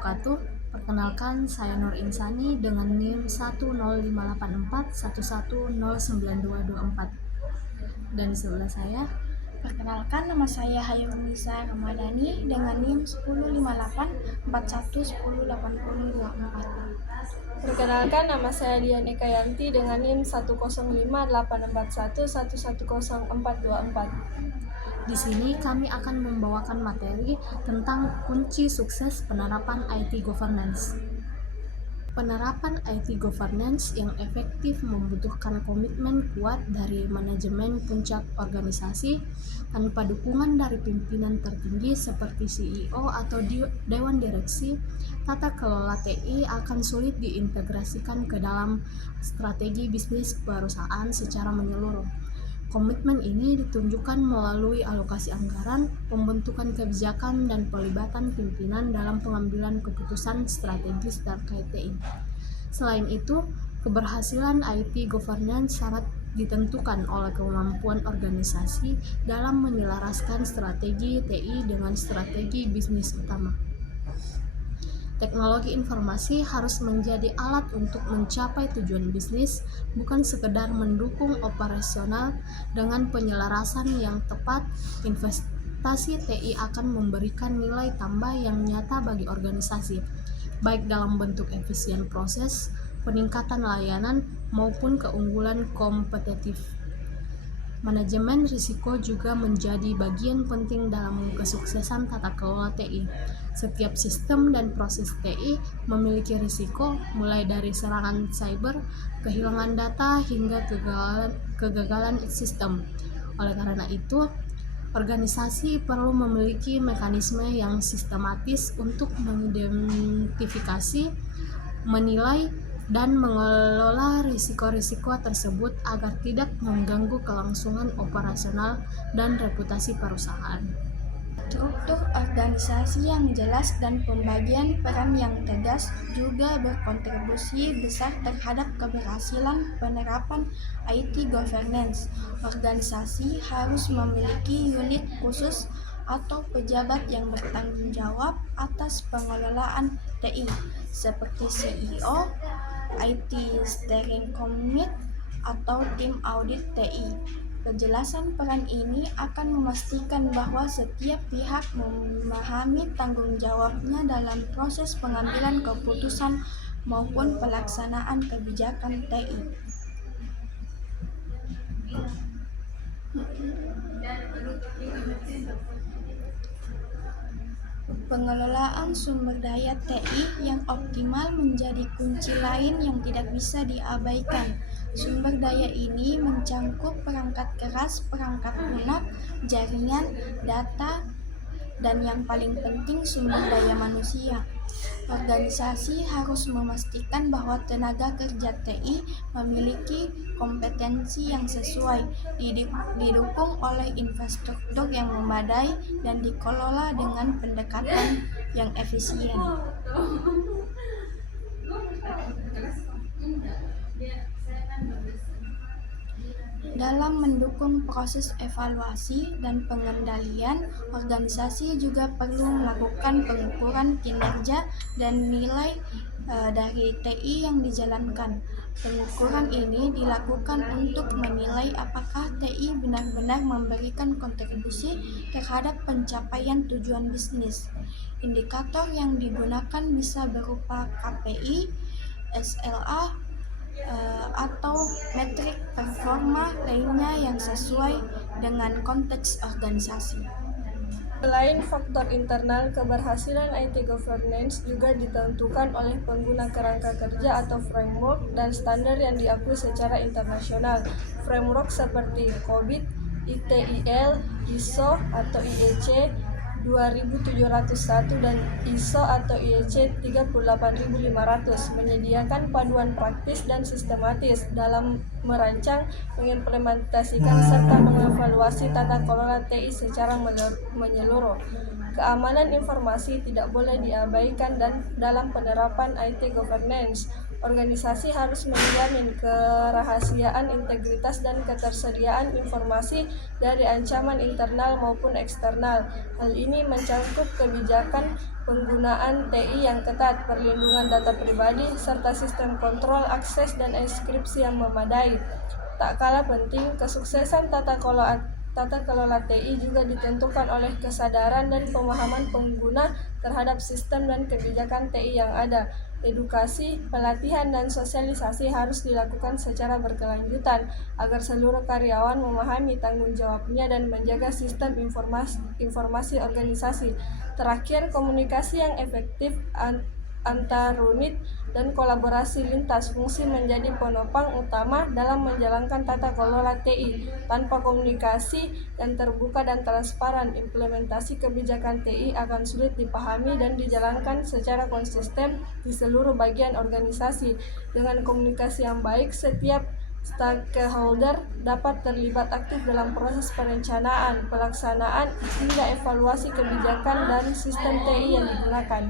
wabarakatuh. Perkenalkan, saya Nur Insani dengan NIM 1058411109224. Dan di sebelah saya, Perkenalkan, nama saya Hayurnisa Ramadhani dengan NIM 1088411108024. Perkenalkan, nama saya Diani Kayanti dengan NIM 1058441110424. di sini kami akan membawakan materi tentang kunci sukses penerapan IT governance. Penerapan IT governance yang efektif membutuhkan komitmen kuat dari manajemen puncak organisasi. Tanpa dukungan dari pimpinan tertinggi seperti CEO atau Dewan Direksi, tata kelola TI akan sulit diintegrasikan ke dalam strategi bisnis perusahaan secara menyeluruh. Komitmen ini ditunjukkan melalui alokasi anggaran, pembentukan kebijakan, dan pelibatan pimpinan dalam pengambilan keputusan strategis terkait TI. Selain itu, keberhasilan IT governance sangat ditentukan oleh kemampuan organisasi dalam menyelaraskan strategi TI dengan strategi bisnis utama. Teknologi informasi harus menjadi alat untuk mencapai tujuan bisnis, bukan sekedar mendukung operasional. Dengan penyelarasan yang tepat, investasi TI akan memberikan nilai tambah yang nyata bagi organisasi, baik dalam bentuk efisien proses, peningkatan layanan, maupun keunggulan kompetitif. Manajemen risiko juga menjadi bagian penting dalam kesuksesan tata kelola TI. Setiap sistem dan proses TI memiliki risiko, mulai dari serangan cyber, kehilangan data, hingga kegagalan sistem. Oleh karena itu, organisasi perlu memiliki mekanisme yang sistematis untuk mengidentifikasi, menilai, dan mengelola risiko-risiko tersebut agar tidak mengganggu kelangsungan operasional dan reputasi perusahaan. Struktur organisasi yang jelas dan pembagian peran yang tegas juga berkontribusi besar terhadap keberhasilan penerapan IT governance. Organisasi harus memiliki unit khusus atau pejabat yang bertanggung jawab atas pengelolaan TI, seperti CEO, IT Steering Committee, atau tim audit TI. Kejelasan peran ini akan memastikan bahwa setiap pihak memahami tanggung jawabnya dalam proses pengambilan keputusan maupun pelaksanaan kebijakan TI. Pengelolaan sumber daya TI yang optimal menjadi kunci lain yang tidak bisa diabaikan. Sumber daya ini mencangkup perangkat keras, perangkat lunak, jaringan, data, dan yang paling penting sumber daya manusia. Organisasi harus memastikan bahwa tenaga kerja TI memiliki kompetensi yang sesuai, didukung oleh infrastruktur yang memadai, dan dikelola dengan pendekatan yang efisien. Dalam mendukung proses evaluasi dan pengendalian, organisasi juga perlu melakukan pengukuran kinerja dan nilai dari TI yang dijalankan. Pengukuran ini dilakukan untuk menilai apakah TI benar-benar memberikan kontribusi terhadap pencapaian tujuan bisnis. Indikator yang digunakan bisa berupa KPI, SLA, atau metrik performa lainnya yang sesuai dengan konteks organisasi. Selain faktor internal, keberhasilan IT governance juga ditentukan oleh pengguna kerangka kerja atau framework dan standar yang diakui secara internasional. Framework seperti COBIT, ITIL, ISO atau IEC 2701 dan ISO atau IEC 38500 menyediakan panduan praktis dan sistematis dalam merancang, mengimplementasikan, serta mengevaluasi tata kelola TI secara menyeluruh. Keamanan informasi tidak boleh diabaikan dan dalam penerapan IT governance. Organisasi harus menjamin kerahasiaan, integritas, dan ketersediaan informasi dari ancaman internal maupun eksternal. Hal ini mencangkup kebijakan penggunaan TI yang ketat, perlindungan data pribadi, serta sistem kontrol akses dan enkripsi yang memadai. Tak kalah penting, kesuksesan tata kelola TI juga ditentukan oleh kesadaran dan pemahaman pengguna terhadap sistem dan kebijakan TI yang ada. Edukasi, pelatihan, dan sosialisasi harus dilakukan secara berkelanjutan agar seluruh karyawan memahami tanggung jawabnya dan menjaga sistem informasi organisasi. Terakhir, komunikasi yang efektif antar unit dan kolaborasi lintas fungsi menjadi penopang utama dalam menjalankan tata kelola TI. Tanpa komunikasi yang terbuka dan transparan, implementasi kebijakan TI akan sulit dipahami dan dijalankan secara konsisten di seluruh bagian organisasi. Dengan komunikasi yang baik, setiap stakeholder dapat terlibat aktif dalam proses perencanaan, pelaksanaan, hingga evaluasi kebijakan dan sistem TI yang digunakan.